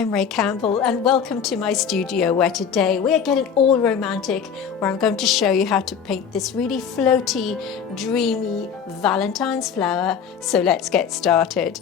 I'm Ray Campbell and welcome to my studio where today we're getting all romantic, where I'm going to show you how to paint this really floaty, dreamy Valentine's flower. So let's get started.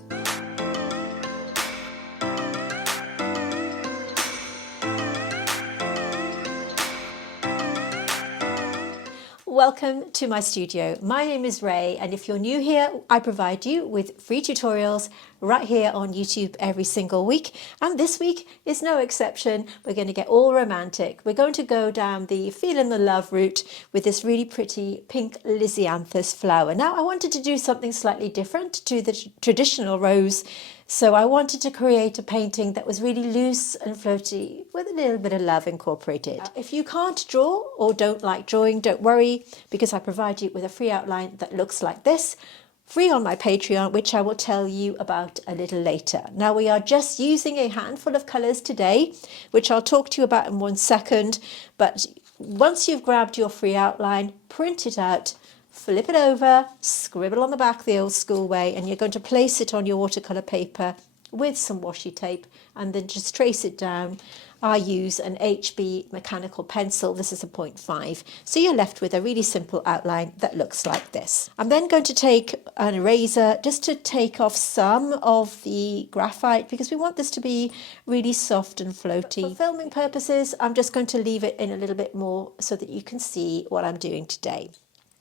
Welcome to my studio. My name is Ray, and if you're new here, I provide you with free tutorials right here on YouTube every single week. And this week is no exception. We're going to get all romantic. We're going to go down the feeling the love route with this really pretty pink Lysianthus flower. Now, I wanted to do something slightly different to the traditional rose. So I wanted to create a painting that was really loose and floaty with a little bit of love incorporated. If you can't draw or don't like drawing, don't worry, because I provide you with a free outline that looks like this, free on my Patreon, which I will tell you about a little later. Now we are just using a handful of colours today, which I'll talk to you about in 1 second. But once you've grabbed your free outline, print it out, flip it over, scribble on the back the old school way, and you're going to place it on your watercolour paper with some washi tape and then just trace it down. I use an HB mechanical pencil. This is a 0.5. So you're left with a really simple outline that looks like this. I'm then going to take an eraser just to take off some of the graphite because we want this to be really soft and floaty. For filming purposes, I'm just going to leave it in a little bit more so that you can see what I'm doing today.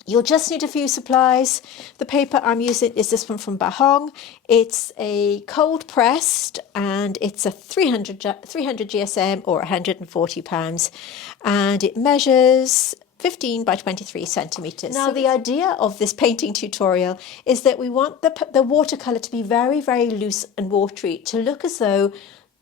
You'll just need a few supplies. The paper I'm using is this one from Jaun. It's a cold pressed and it's a 300 GSM or £140, and it measures 15 by 23 centimetres. Now the idea of this painting tutorial is that we want the watercolour to be very, very loose and watery, to look as though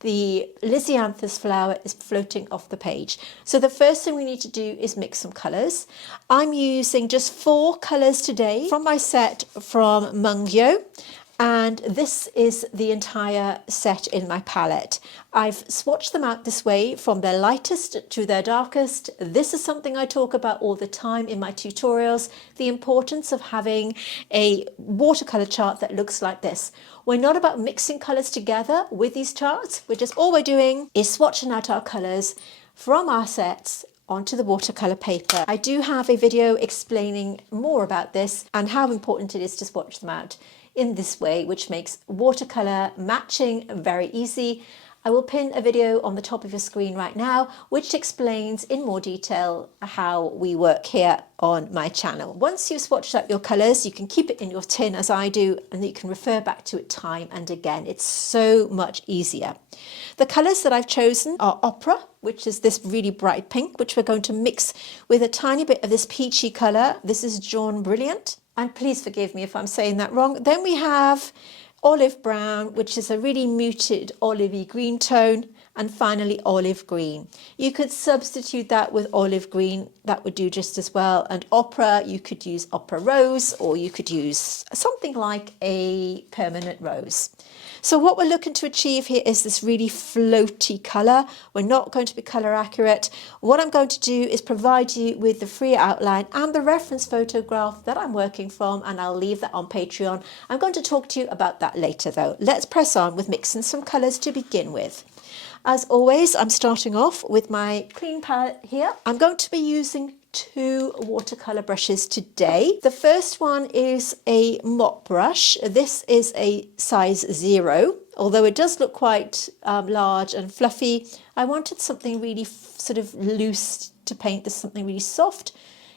the Lysianthus flower is floating off the page. So the first thing we need to do is mix some colours. I'm using just 4 colours today from my set from Mungyo, and this is the entire set in my palette. I've swatched them out this way from their lightest to their darkest. This is something I talk about all the time in my tutorials, the importance of having a watercolour chart that looks like this. We're not about mixing colours together with these charts. All we're doing is swatching out our colours from our sets onto the watercolour paper. I do have a video explaining more about this and how important it is to swatch them out in this way, which makes watercolour matching very easy. I will pin a video on the top of your screen right now, which explains in more detail how we work here on my channel. Once you've swatched out your colours, you can keep it in your tin as I do, and you can refer back to it time and again. It's so much easier. The colours that I've chosen are Opera, which is this really bright pink, which we're going to mix with a tiny bit of this peachy colour. This is Jaun Brilliant, and please forgive me if I'm saying that wrong. Then we have Olive Brown, which is a really muted olivey green tone, and finally olive green. You could substitute that with olive green, that would do just as well. And Opera, you could use Opera Rose, or you could use something like a permanent rose. So what we're looking to achieve here is this really floaty colour. We're not going to be colour accurate. What I'm going to do is provide you with the free outline and the reference photograph that I'm working from, and I'll leave that on Patreon. I'm going to talk to you about that later though. Let's press on with mixing some colours to begin with. As always, I'm starting off with my clean palette here. I'm going to be using 2 watercolour brushes today. The first one is a Mop Brush. This is a size 0, although it does look quite large and fluffy. I wanted something really sort of loose to paint, this something really soft.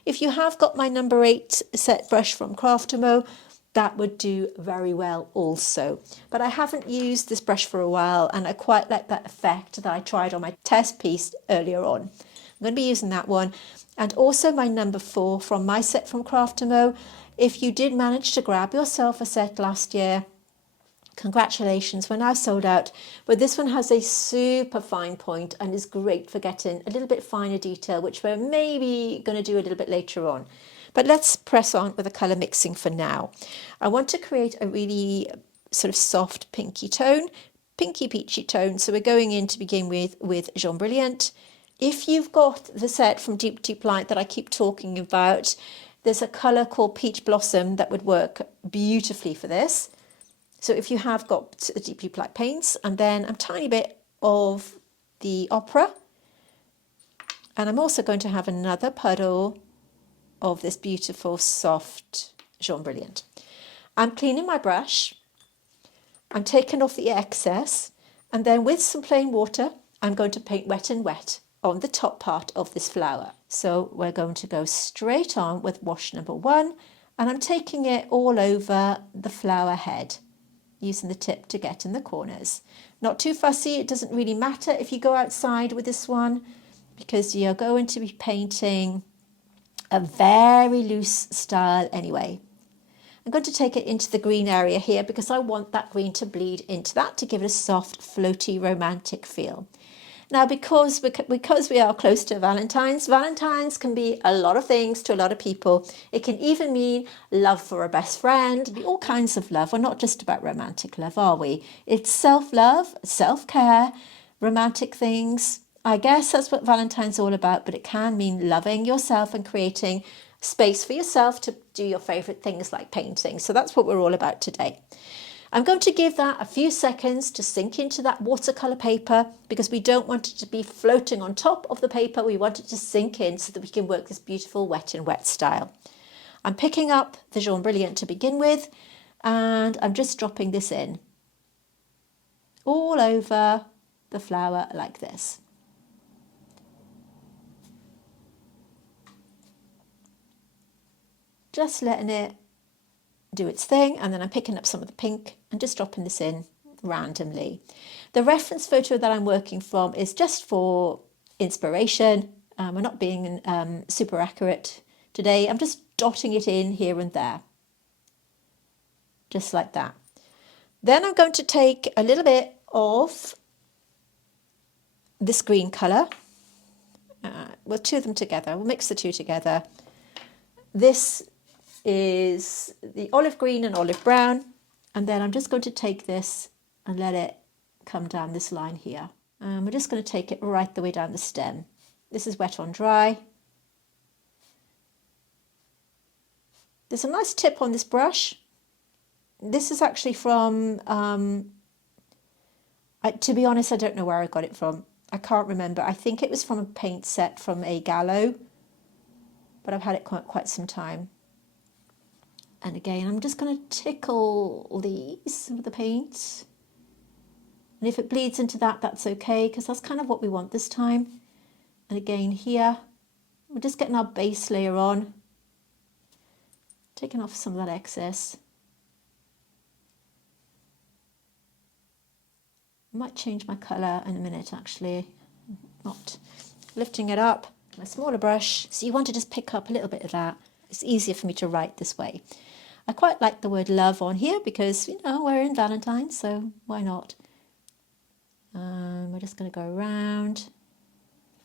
If you have got my number 8 set brush from Craftamo, that would do very well also. But I haven't used this brush for a while, and I quite like that effect that I tried on my test piece earlier on. I'm going to be using that one, and also my number 4 from my set from Craftamo. If you did manage to grab yourself a set last year, congratulations, we're now sold out. But this one has a super fine point and is great for getting a little bit finer detail, which we're maybe going to do a little bit later on. But let's press on with the colour mixing for now. I want to create a really sort of soft pinky tone, pinky peachy tone. So we're going in to begin with Jaun Brilliant. If you've got the set from Deep Deep Light that I keep talking about, there's a colour called Peach Blossom that would work beautifully for this. So if you have got Deep Deep Light paints, and then a tiny bit of the opera. And I'm also going to have another puddle of this beautiful soft Jaun Brilliant. I'm cleaning my brush. I'm taking off the excess, and then with some plain water, I'm going to paint wet and wet on the top part of this flower. So we're going to go straight on with wash number 1, and I'm taking it all over the flower head, using the tip to get in the corners. Not too fussy, it doesn't really matter if you go outside with this one, because you're going to be painting a very loose style anyway. I'm going to take it into the green area here because I want that green to bleed into that to give it a soft, floaty, romantic feel. Now, because we are close to Valentine's can be a lot of things to a lot of people. It can even mean love for a best friend, all kinds of love. We're not just about romantic love, are we? It's self-love, self-care, romantic things. I guess that's what Valentine's all about, but it can mean loving yourself and creating space for yourself to do your favourite things like painting. So that's what we're all about today. I'm going to give that a few seconds to sink into that watercolour paper because we don't want it to be floating on top of the paper. We want it to sink in so that we can work this beautiful wet and wet style. I'm picking up the Jaun Brilliant to begin with, and I'm just dropping this in all over the flower like this. Just letting it do its thing, and then I'm picking up some of the pink and just dropping this in randomly. The reference photo that I'm working from is just for inspiration. We're not being super accurate today. I'm just dotting it in here and there, just like that. Then I'm going to take a little bit of this green colour. We'll two of them together. We'll mix the two together. This is the olive green and olive brown, and then I'm just going to take this and let it come down this line here, and we're just going to take it right the way down the stem. This is wet on dry. There's a nice tip on this brush. This is actually from to be honest, I don't know where I got it from. I can't remember. I think it was from a paint set from a gallo, but I've had it quite some time. And again, I'm just going to tickle these with the paint. And if it bleeds into that, that's okay, because that's kind of what we want this time. And again here, we're just getting our base layer on, taking off some of that excess. I might change my colour in a minute, actually. Not lifting it up, my smaller brush. So you want to just pick up a little bit of that. It's easier for me to write this way. I quite like the word love on here because, you know, we're in Valentine, so why not? We're just going to go around,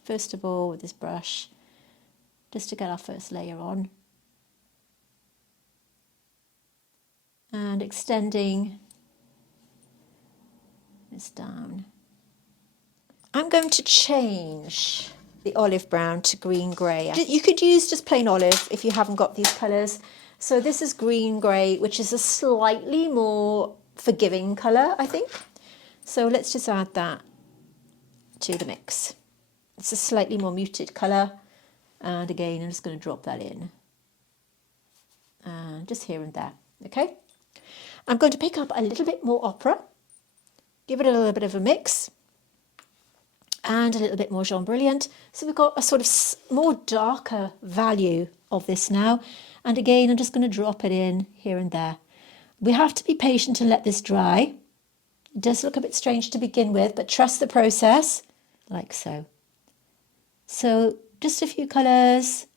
first of all, with this brush, just to get our first layer on. And extending this down. I'm going to change the olive brown to green grey. You could use just plain olive if you haven't got these colours. So this is green grey, which is a slightly more forgiving colour, I think. So let's just add that to the mix. It's a slightly more muted colour. And again, I'm just going to drop that in. And just here and there, okay? I'm going to pick up a little bit more opera, give it a little bit of a mix, and a little bit more Jaun Brilliant. So we've got a sort of more darker value of this now. And again, I'm just going to drop it in here and there. We have to be patient and let this dry. It does look a bit strange to begin with, but trust the process, like so. So just a few colours.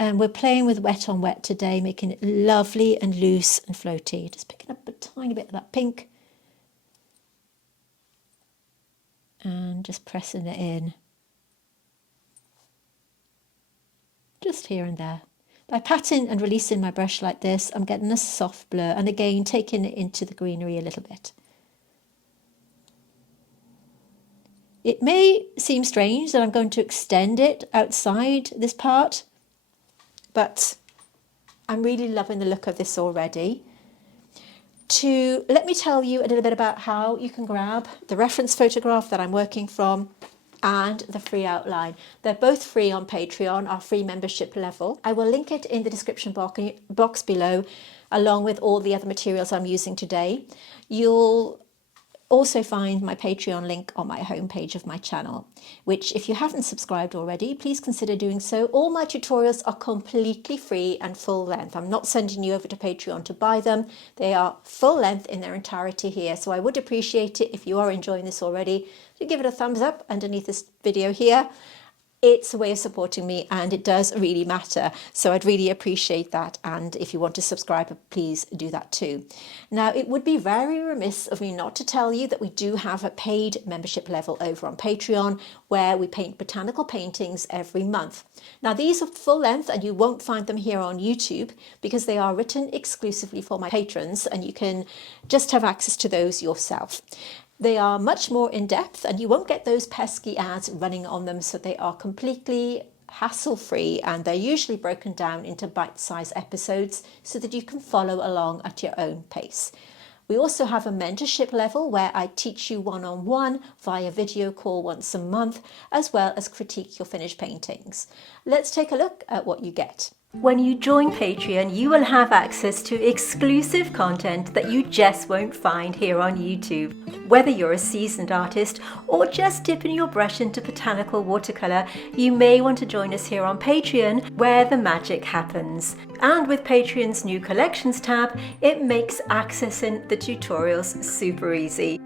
And we're playing with wet on wet today, making it lovely and loose and floaty. Just picking up a tiny bit of that pink. And just pressing it in. Just here and there. By patting and releasing my brush like this, I'm getting a soft blur, and again, taking it into the greenery a little bit. It may seem strange that I'm going to extend it outside this part, but I'm really loving the look of this already. let me tell you a little bit about how you can grab the reference photograph that I'm working from and the free outline. They're both free on Patreon, our free membership level. I will link it in the description box below, along with all the other materials I'm using today. You'll also find my Patreon link on my homepage of my channel, which if you haven't subscribed already, please consider doing so. All my tutorials are completely free and full length. I'm not sending you over to Patreon to buy them. They are full length in their entirety here. So I would appreciate it if you are enjoying this already to give it a thumbs up underneath this video here. It's a way of supporting me and it does really matter. So I'd really appreciate that. And if you want to subscribe, please do that too. Now, it would be very remiss of me not to tell you that we do have a paid membership level over on Patreon where we paint botanical paintings every month. Now, these are full length and you won't find them here on YouTube because they are written exclusively for my patrons and you can just have access to those yourself. They are much more in depth and you won't get those pesky ads running on them, so they are completely hassle-free and they're usually broken down into bite-sized episodes so that you can follow along at your own pace. We also have a mentorship level where I teach you one-on-one via video call once a month, as well as critique your finished paintings. Let's take a look at what you get. When you join Patreon, you will have access to exclusive content that you just won't find here on YouTube. Whether you're a seasoned artist or just dipping your brush into botanical watercolour, you may want to join us here on Patreon where the magic happens. And with Patreon's new collections tab, it makes accessing the tutorials super easy.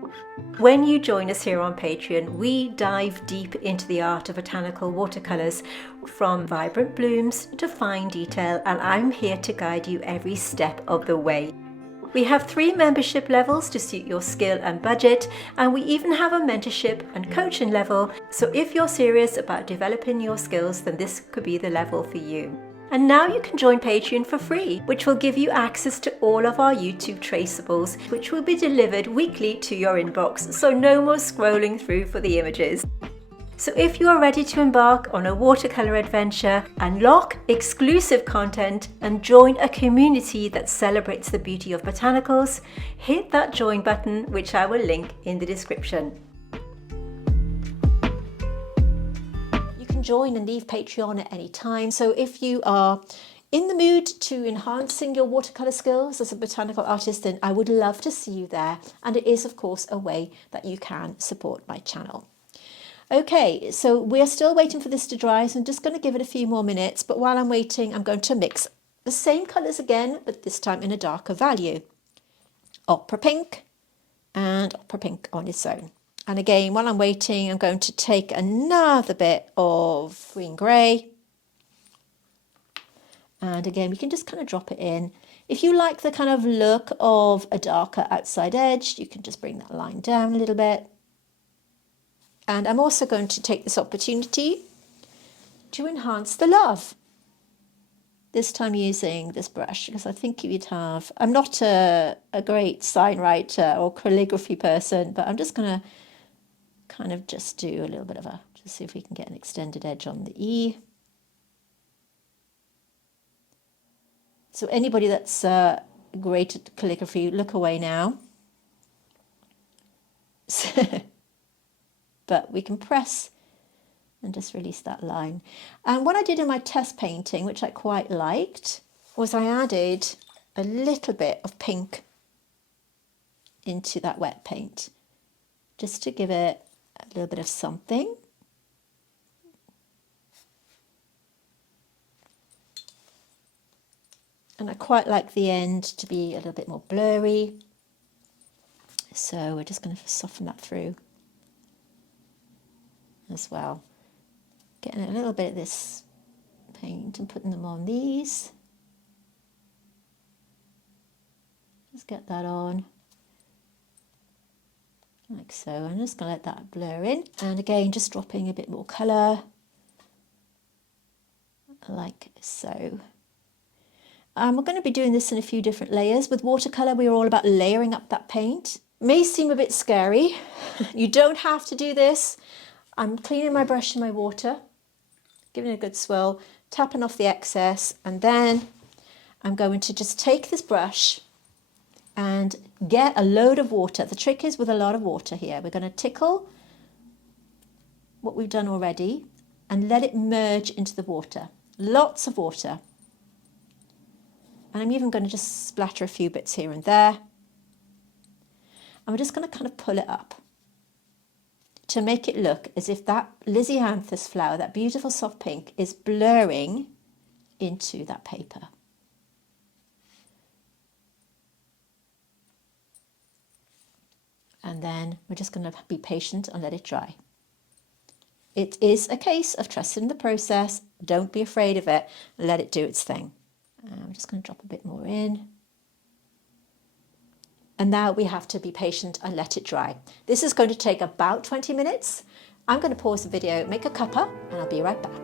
When you join us here on Patreon, we dive deep into the art of botanical watercolours, from vibrant blooms to fine detail, and I'm here to guide you every step of the way. We have 3 membership levels to suit your skill and budget, and we even have a mentorship and coaching level, so if you're serious about developing your skills, then this could be the level for you. And now you can join Patreon for free, which will give you access to all of our YouTube traceables, which will be delivered weekly to your inbox, so no more scrolling through for the images. So if you are ready to embark on a watercolour adventure, unlock exclusive content and join a community that celebrates the beauty of botanicals, hit that join button, which I will link in the description. Join and leave Patreon at any time. So if you are in the mood to enhancing your watercolor skills as a botanical artist, then I would love to see you there. And it is, of course, a way that you can support my channel. Okay, so we're still waiting for this to dry, so I'm just going to give it a few more minutes. But while I'm waiting, I'm going to mix the same colors again, but this time in a darker value. Opera pink and opera pink on its own. And again, while I'm waiting, I'm going to take another bit of green grey. And again, we can just kind of drop it in. If you like the kind of look of a darker outside edge, you can just bring that line down a little bit. And I'm also going to take this opportunity to enhance the love. This time using this brush, because I think you'd have... I'm not a great sign writer or calligraphy person, but I'm just going to kind of just do a little bit of just see if we can get an extended edge on the E. So anybody that's great at calligraphy, look away now. But we can press and just release that line. And what I did in my test painting, which I quite liked, was I added a little bit of pink into that wet paint, just to give it a little bit of something. And I quite like the end to be a little bit more blurry. So we're just going to soften that through as well. Getting a little bit of this paint and putting them on these. Just get that on. Like so. I'm just going to let that blur in. And again, just dropping a bit more colour. Like so. We're going to be doing this in a few different layers. With watercolour, we're all about layering up that paint. May seem a bit scary. You don't have to do this. I'm cleaning my brush in my water, giving it a good swirl, tapping off the excess, and then I'm going to just take this brush and get a load of water. The trick is with a lot of water here. We're going to tickle what we've done already and let it merge into the water. Lots of water. And I'm even going to just splatter a few bits here and there. And we're just going to kind of pull it up to make it look as if that Lisianthus flower, that beautiful soft pink, is blurring into that paper. And then we're just going to be patient and let it dry. It is a case of trusting the process. Don't be afraid of it. Let it do its thing. I'm just going to drop a bit more in. And now we have to be patient and let it dry. This is going to take about 20 minutes. I'm going to pause the video, make a cuppa, and I'll be right back.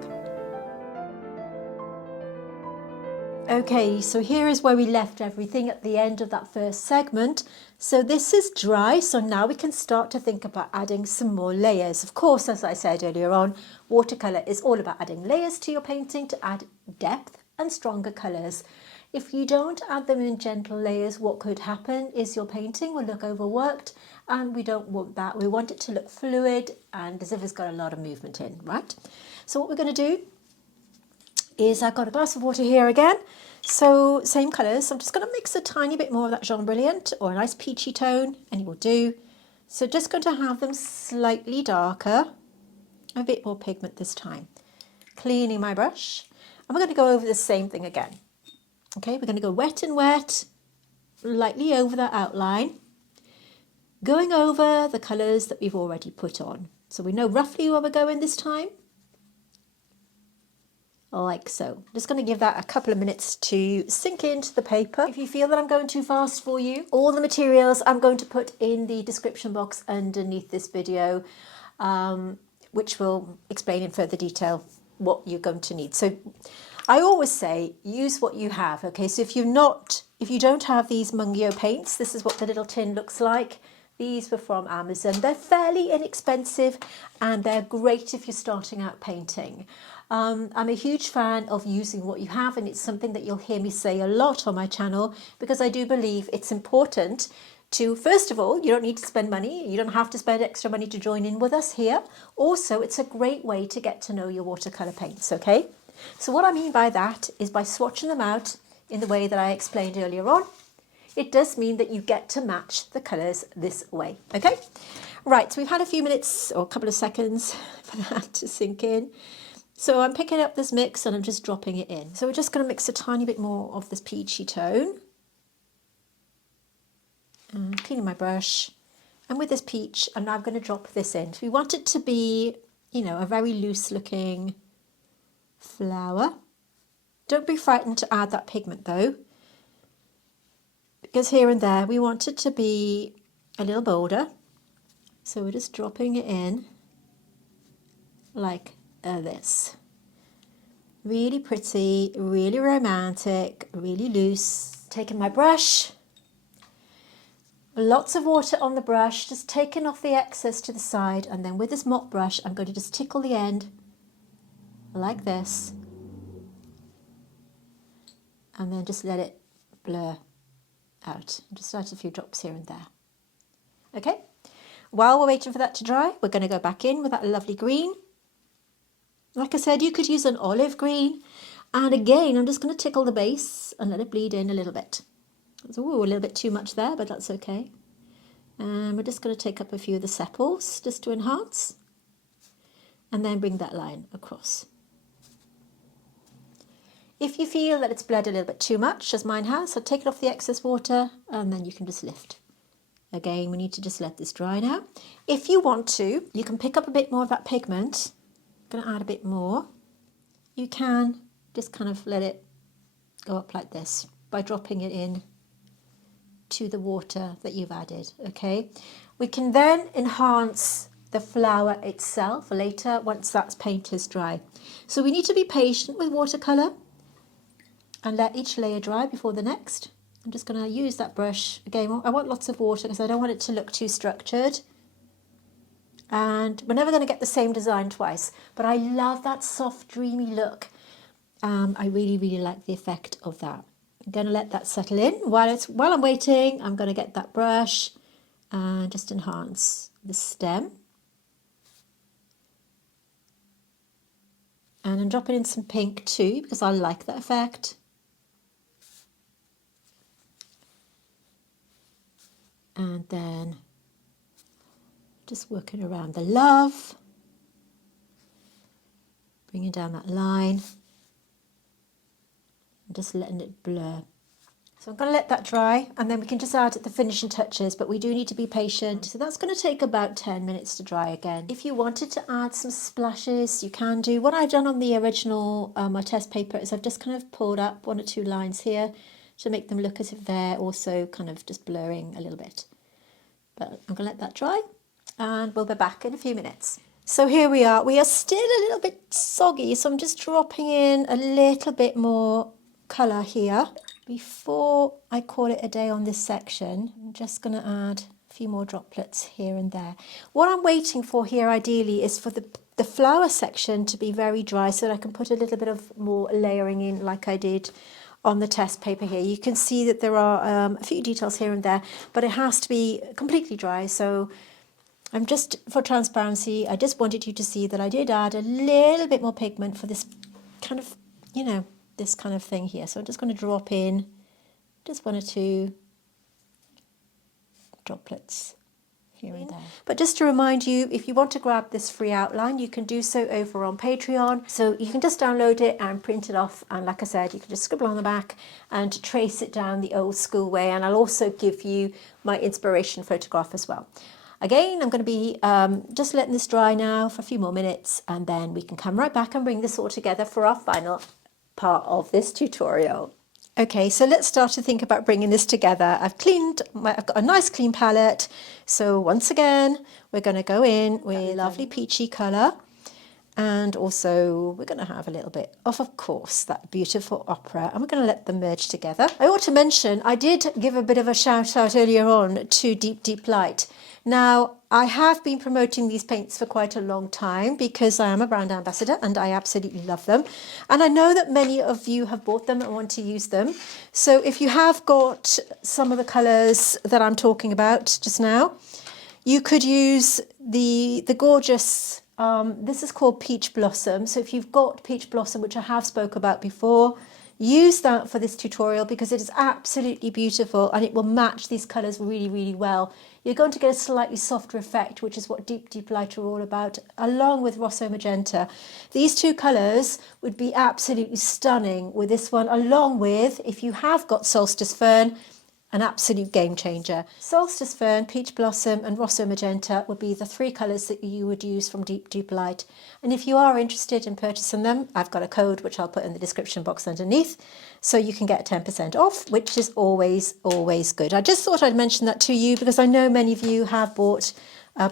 Okay, so here is where we left everything at the end of that first segment. So this is dry, so now we can start to think about adding some more layers. Of course, as I said earlier on, watercolour is all about adding layers to your painting to add depth and stronger colours. If you don't add them in gentle layers, what could happen is your painting will look overworked, and we don't want that. We want it to look fluid and as if it's got a lot of movement in, right? So what we're going to do is I've got a glass of water here again. So same colours. I'm just going to mix a tiny bit more of that Jaun Brilliant or a nice peachy tone, and you will do. So just going to have them slightly darker, a bit more pigment this time. Cleaning my brush. And we're going to go over the same thing again. Okay, we're going to go wet and wet, lightly over that outline, going over the colours that we've already put on. So we know roughly where we're going this time. Like so. Just going to give that a couple of minutes to sink into the paper. If you feel that I'm going too fast for you, all the materials I'm going to put in the description box underneath this video, which will explain in further detail what you're going to need. So I always say use what you have. Okay, so if you don't have these Mungyo paints, this is what the little tin looks like. These were from Amazon. They're fairly inexpensive and they're great if you're starting out painting. I'm a huge fan of using what you have, and it's something that you'll hear me say a lot on my channel, because I do believe it's important to, first of all, you don't need to spend money. You don't have to spend extra money to join in with us here. Also, it's a great way to get to know your watercolour paints, okay? So what I mean by that is by swatching them out in the way that I explained earlier on, it does mean that you get to match the colours this way, okay? Right, so we've had a few minutes or a couple of seconds for that to sink in. So I'm picking up this mix and I'm just dropping it in. So we're just going to mix a tiny bit more of this peachy tone. And cleaning my brush. And with this peach, I'm now going to drop this in. So we want it to be, you know, a very loose looking flower. Don't be frightened to add that pigment though, because here and there we want it to be a little bolder. So we're just dropping it in like this. Really pretty, really romantic, really loose. Taking my brush, lots of water on the brush, just taking off the excess to the side, and then with this mop brush I'm going to just tickle the end like this, and then just let it blur out. Just add a few drops here and there. Okay, while we're waiting for that to dry, we're going to go back in with that lovely green. Like I said, you could use an olive green, and again I'm just going to tickle the base and let it bleed in a little bit. So, ooh, a little bit too much there, but that's okay. And we're just going to take up a few of the sepals just to enhance, and then bring that line across. If you feel that it's bled a little bit too much, as mine has, so take it off the excess water and then you can just lift. Again, we need to just let this dry now. If you want to, you can pick up a bit more of that pigment. I'm going to add a bit more. You can just kind of let it go up like this by dropping it in to the water that you've added, okay? We can then enhance the flower itself later once that paint is dry. So we need to be patient with watercolour and let each layer dry before the next. I'm just going to use that brush again. I want lots of water because I don't want it to look too structured. And we're never going to get the same design twice, but I love that soft, dreamy look. I really, really like the effect of that. I'm going to let that settle in. While I'm waiting, I'm going to get that brush and just enhance the stem. And I'm dropping in some pink too, because I like that effect. And then just working around the love, bringing down that line, and just letting it blur. So I'm going to let that dry, and then we can just add the finishing touches, but we do need to be patient. So that's going to take about 10 minutes to dry again. If you wanted to add some splashes, you can do. What I've done on the original, my test paper, is I've just kind of pulled up 1 or 2 lines here to make them look as if they're also kind of just blurring a little bit. But I'm going to let that dry, and we'll be back in a few minutes. So here we are. We are still a little bit soggy, so I'm just dropping in a little bit more colour here. Before I call it a day on this section, I'm just going to add a few more droplets here and there. What I'm waiting for here ideally is for the flower section to be very dry so that I can put a little bit of more layering in like I did on the test paper here. You can see that there are a few details here and there, but it has to be completely dry. So I'm just, for transparency, I just wanted you to see that I did add a little bit more pigment for this kind of, you know, this kind of thing here. So I'm just going to drop in just 1 or 2 droplets here and there. But just to remind you, if you want to grab this free outline, you can do so over on Patreon. So you can just download it and print it off. And like I said, you can just scribble on the back and trace it down the old school way. And I'll also give you my inspiration photograph as well. Again, I'm going to be just letting this dry now for a few more minutes, and then we can come right back and bring this all together for our final part of this tutorial. Okay, so let's start to think about bringing this together. I've got a nice clean palette. So once again, we're going to go in with a lovely peachy colour. And also we're going to have a little bit of course, that beautiful opera. And we're going to let them merge together. I ought to mention, I did give a bit of a shout out earlier on to Deep Deep Light. Now, I have been promoting these paints for quite a long time because I am a brand ambassador and I absolutely love them. And I know that many of you have bought them and want to use them. So if you have got some of the colours that I'm talking about just now, you could use the gorgeous, this is called Peach Blossom. So if you've got Peach Blossom, which I have spoke about before, use that for this tutorial because it is absolutely beautiful and it will match these colours really, really well. You're going to get a slightly softer effect, which is what Deep Deep Light are all about, along with Rosso Magenta. These 2 colours would be absolutely stunning with this one, along with, if you have got Solstice Fern, an absolute game changer. Solstice Fern, Peach Blossom and Rosso Magenta would be the 3 colours that you would use from Deep Deep Light. And if you are interested in purchasing them, I've got a code which I'll put in the description box underneath, so you can get 10% off, which is always, always good. I just thought I'd mention that to you because I know many of you have bought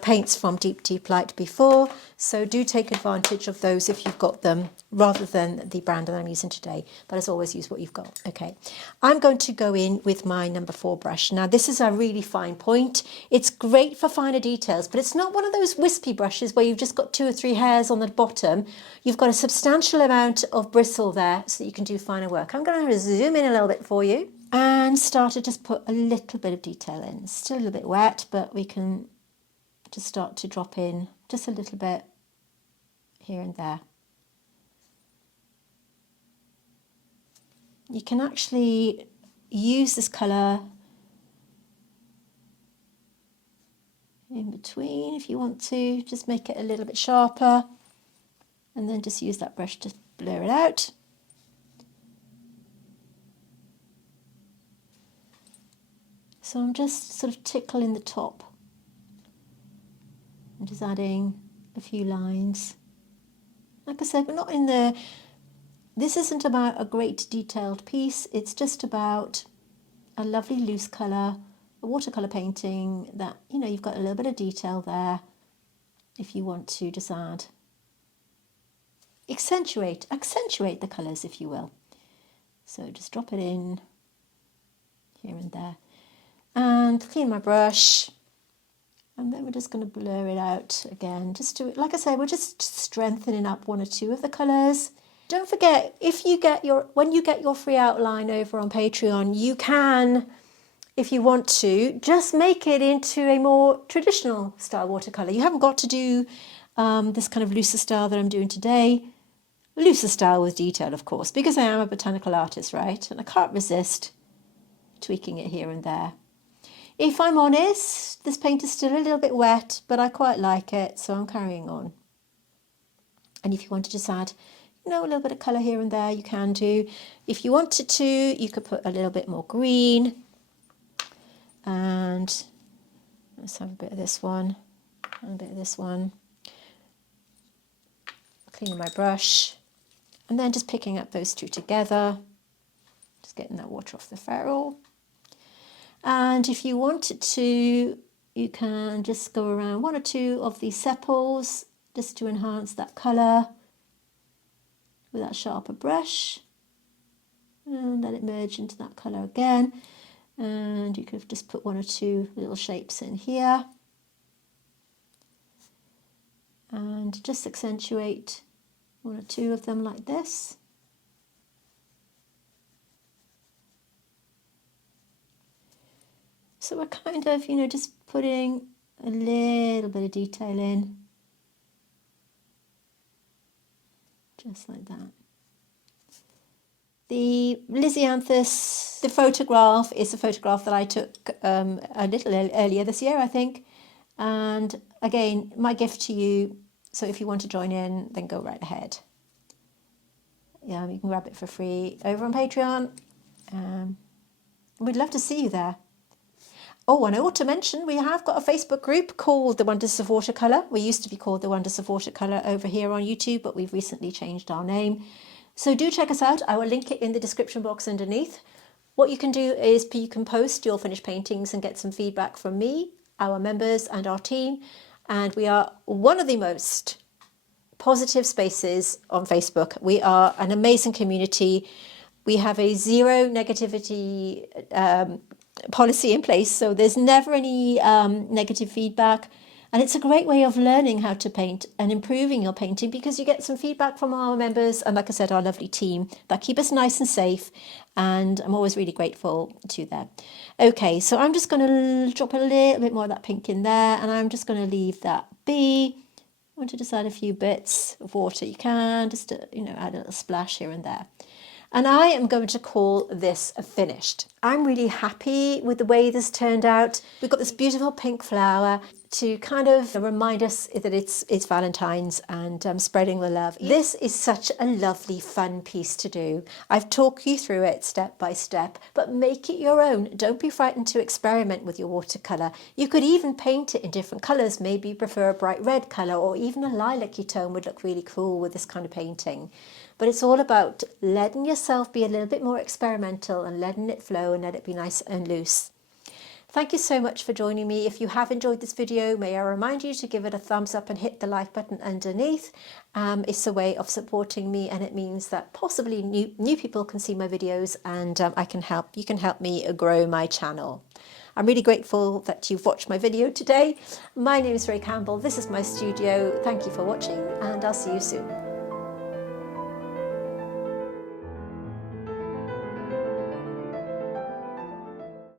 paints from Deep Deep Light before, so do take advantage of those if you've got them rather than the brand that I'm using today. But as always, use what you've got. Okay, I'm going to go in with my number 4 brush. Now this is a really fine point. It's great for finer details, but it's not one of those wispy brushes where you've just got 2 or 3 hairs on the bottom. You've got a substantial amount of bristle there so that you can do finer work. I'm going to zoom in a little bit for you and start to just put a little bit of detail in. It's still a little bit wet, but we can just start to drop in just a little bit here and there. You can actually use this colour in between if you want to, just make it a little bit sharper and then just use that brush to blur it out. So I'm just sort of tickling the top. I'm just adding a few lines. Like I said, we're not in the... This isn't about a great detailed piece. It's just about a lovely loose colour, a watercolour painting that, you know, you've got a little bit of detail there if you want to just add. Accentuate the colours, if you will. So just drop it in here and there. And clean my brush. And then we're just going to blur it out again, just to, like I say, we're just strengthening up 1 or 2 of the colours. Don't forget, when you get your free outline over on Patreon, you can, if you want to, just make it into a more traditional style watercolour. You haven't got to do this kind of looser style that I'm doing today. Looser style with detail, of course, because I am a botanical artist, right? And I can't resist tweaking it here and there. If I'm honest, this paint is still a little bit wet, but I quite like it, so I'm carrying on. And if you want to just add, a little bit of colour here and there, you can do. If you wanted to, you could put a little bit more green. And let's have a bit of this one, and a bit of this one. Cleaning my brush. And then just picking up those two together. Just getting that water off the ferrule. And if you wanted to, you can just go around one or two of these sepals just to enhance that colour with that sharper brush. And let it merge into that colour again. And you could just put one or two little shapes in here. And just accentuate one or two of them like this. So we're kind of, just putting a little bit of detail in. Just like that. The Lysianthus, the photograph is a photograph that I took a little earlier this year, I think. And again, my gift to you. So if you want to join in, then go right ahead. Yeah, you can grab it for free over on Patreon. We'd love to see you there. Oh, and I ought to mention, we have got a Facebook group called The Wonders of Watercolour. We used to be called The Wonders of Watercolour over here on YouTube, but we've recently changed our name. So do check us out. I will link it in the description box underneath. What you can do is you can post your finished paintings and get some feedback from me, our members and our team. And we are one of the most positive spaces on Facebook. We are an amazing community. We have a zero negativity policy in place, so there's never any negative feedback, and it's a great way of learning how to paint and improving your painting because you get some feedback from our members and, like I said, our lovely team that keep us nice and safe, and I'm always really grateful to them. Okay, so I'm just going to drop a little bit more of that pink in there, and I'm just going to leave that be. I want to just add a few bits of water. You can just add a little splash here and there. And I am going to call this finished. I'm really happy with the way this turned out. We've got this beautiful pink flower to kind of remind us that it's Valentine's and spreading the love. This is such a lovely, fun piece to do. I've talked you through it step by step, but make it your own. Don't be frightened to experiment with your watercolour. You could even paint it in different colours. Maybe you prefer a bright red colour, or even a lilac-y tone would look really cool with this kind of painting. But it's all about letting yourself be a little bit more experimental and letting it flow and let it be nice and loose. Thank you so much for joining me. If you have enjoyed this video, may I remind you to give it a thumbs up and hit the like button underneath. It's a way of supporting me, and it means that possibly new people can see my videos, and you can help me grow my channel. I'm really grateful that you've watched my video today. My name is Ray Campbell. This is my studio. Thank you for watching, and I'll see you soon.